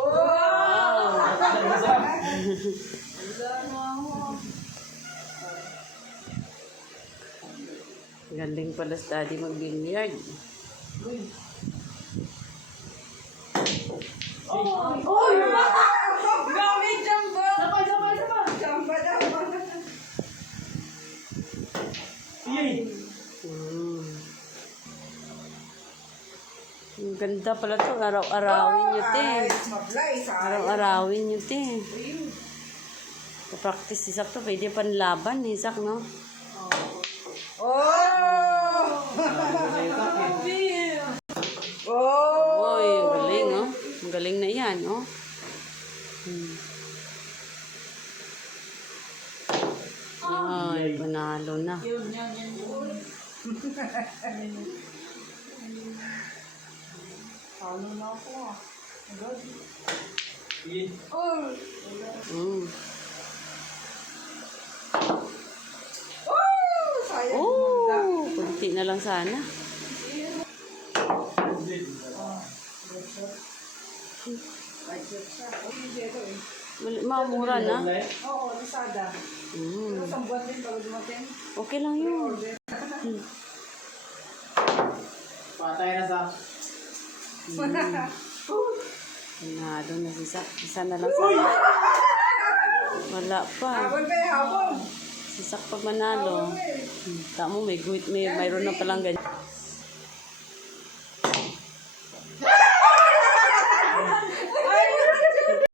Wow! Galing pala si Daddy mag-billiard. Grabe, jamba! Sabay! Jamba. Ang ganda pala ito. Araw-arawin nyo, te. Araw-arawin nyo, te. Practice si Sak to. Pwede panlaban, Sak, no? Oy, galing, oh. Ang galing na yan, oh. Ay, panalo na. Ano na ako ah. Sayang. Oh, kunti na lang sana. Mamura na. Oo, Lazada. Isang buwan din bago dumating. Okay lang yun. Patay na sa. Panalo na si Sak. Isa na lang sana. Wala pa. Habon pa yung habon. Si Sak pag manalo. Tamo, mayroon na palang ganyan.